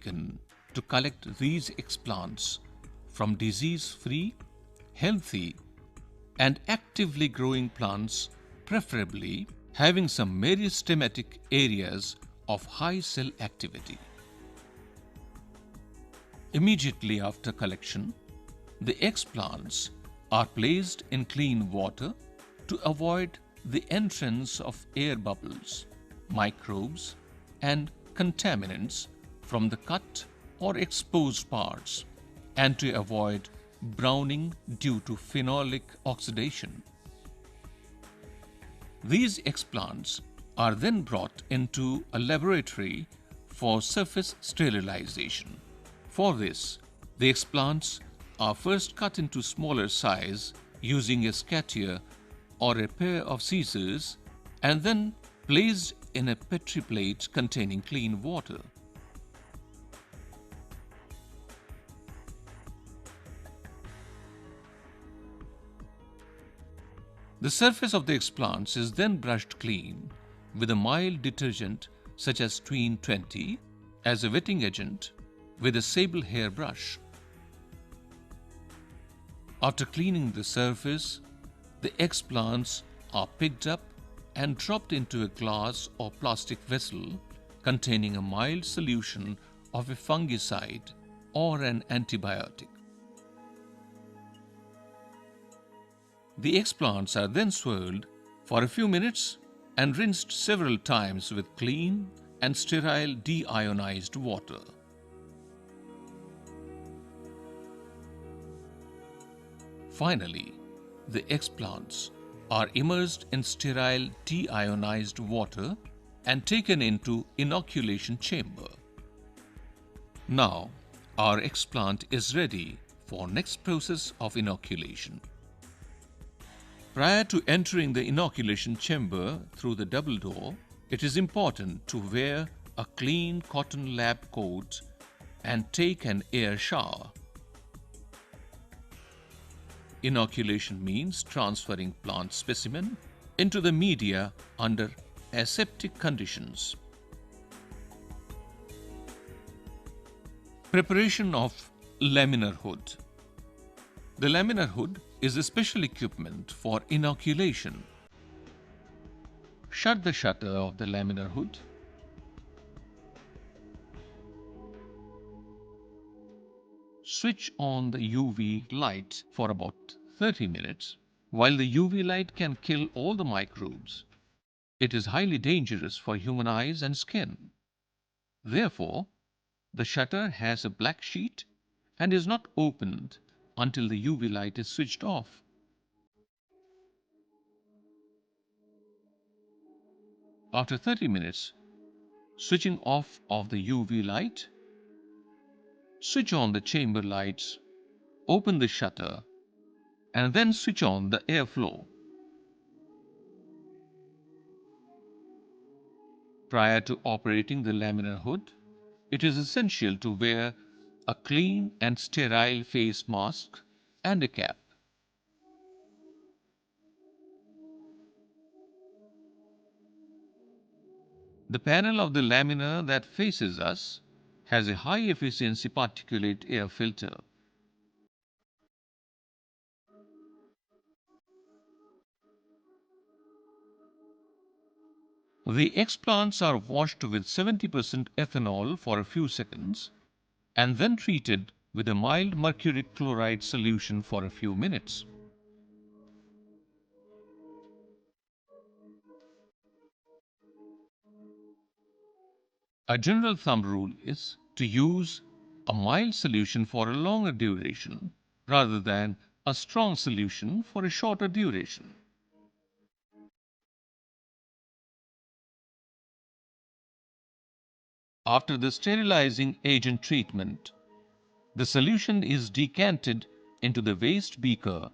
taken to collect these explants from disease-free, healthy, and actively growing plants, preferably having some meristematic areas of high cell activity. Immediately after collection, the explants are placed in clean water to avoid the entrance of air bubbles, microbes, and contaminants from the cut or exposed parts, and to avoid browning due to phenolic oxidation. These explants are then brought into a laboratory for surface sterilization. For this, the explants are first cut into smaller size using a scatier or a pair of scissors, and then placed in a Petri plate containing clean water. The surface of the explants is then brushed clean with a mild detergent such as Tween 20 as a wetting agent with a sable hair brush. After cleaning the surface, the explants are picked up and dropped into a glass or plastic vessel containing a mild solution of a fungicide or an antibiotic. The explants are then swirled for a few minutes and rinsed several times with clean and sterile deionized water. Finally, the explants are immersed in sterile deionized water and taken into inoculation chamber. Now, our explant is ready for next process of inoculation. Prior to entering the inoculation chamber through the double door, it is important to wear a clean cotton lab coat and take an air shower. Inoculation means transferring plant specimen into the media under aseptic conditions. Preparation of laminar hood. The laminar hood is a special equipment for inoculation. Shut the shutter of the laminar hood. Switch on the UV light for about 30 minutes. While the UV light can kill all the microbes, it is highly dangerous for human eyes and skin. Therefore, the shutter has a black sheet and is not opened until the UV light is switched off. After 30 minutes, switching off of the UV light, switch on the chamber lights, open the shutter, and then switch on the airflow. Prior to operating the laminar hood, it is essential to wear a clean and sterile face mask and a cap. The panel of the laminar that faces us has a high-efficiency particulate air filter. The explants are washed with 70% ethanol for a few seconds and then treated with a mild mercury chloride solution for a few minutes. A general thumb rule is to use a mild solution for a longer duration rather than a strong solution for a shorter duration. After the sterilizing agent treatment, the solution is decanted into the waste beaker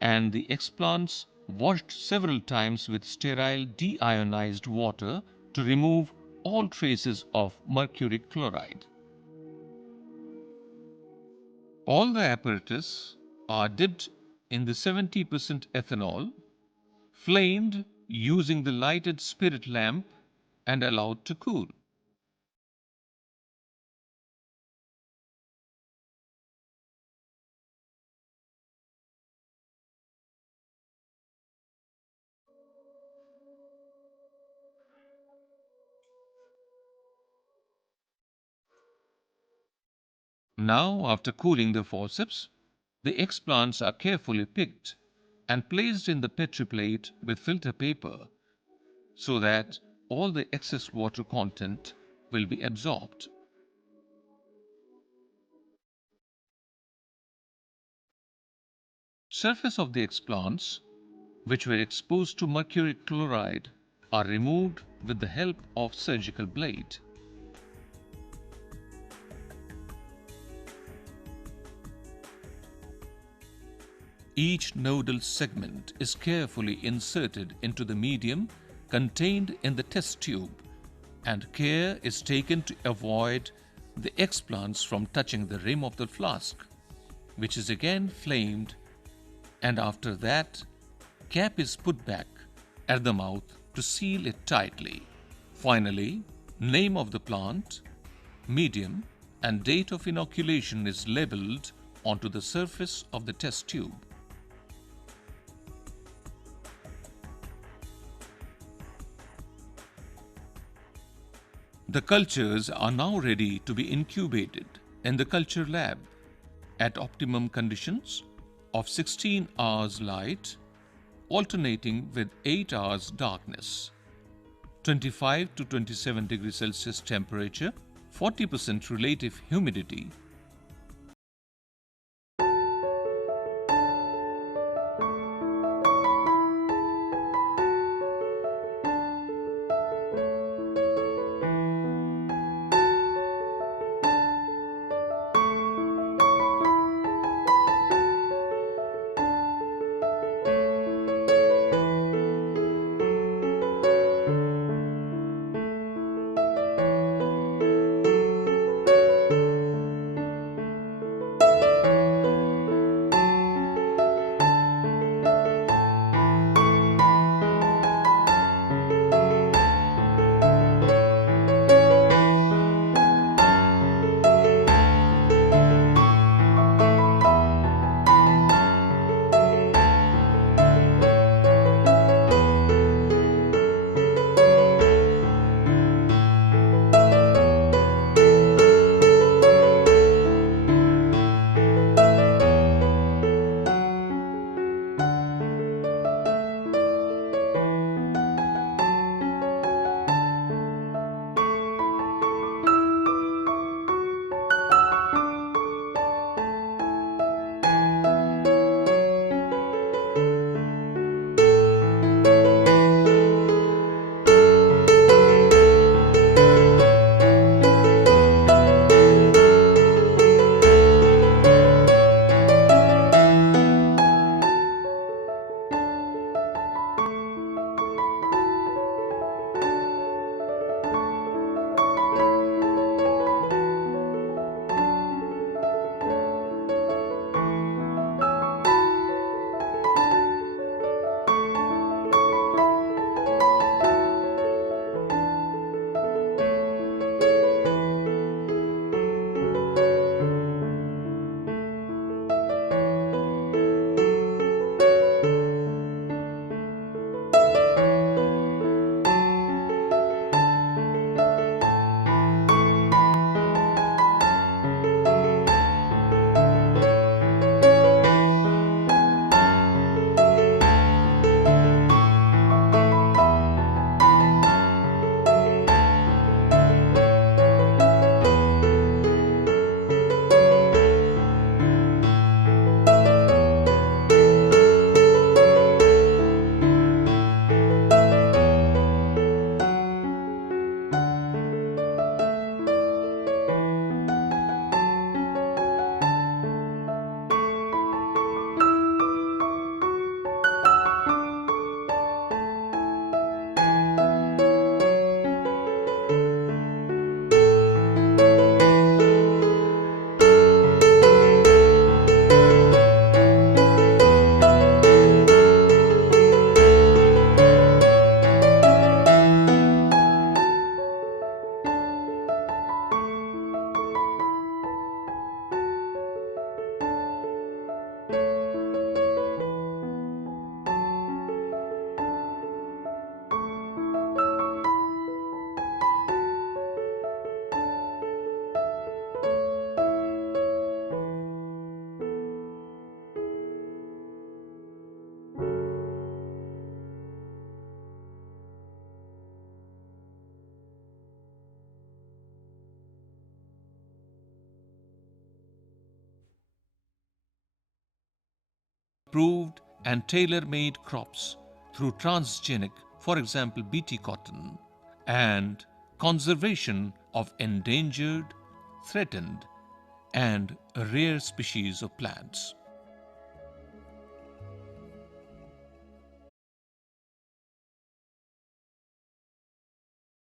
and the explants washed several times with sterile deionized water to remove all traces of mercury chloride. All the apparatus are dipped in the 70% ethanol, flamed using the lighted spirit lamp, and allowed to cool. Now, after cooling the forceps, the explants are carefully picked and placed in the Petri plate with filter paper so that all the excess water content will be absorbed. Surface of the explants, which were exposed to mercury chloride, are removed with the help of surgical blade. Each nodal segment is carefully inserted into the medium contained in the test tube, and care is taken to avoid the explants from touching the rim of the flask, which is again flamed, and after that, cap is put back at the mouth to seal it tightly. Finally, name of the plant, medium, and date of inoculation is labeled onto the surface of the test tube. The cultures are now ready to be incubated in the culture lab at optimum conditions of 16 hours light, alternating with 8 hours darkness, 25 to 27 degrees Celsius temperature, 40% relative humidity. improved and tailor-made crops through transgenic, for example BT cotton, and conservation of endangered, threatened, and rare species of plants.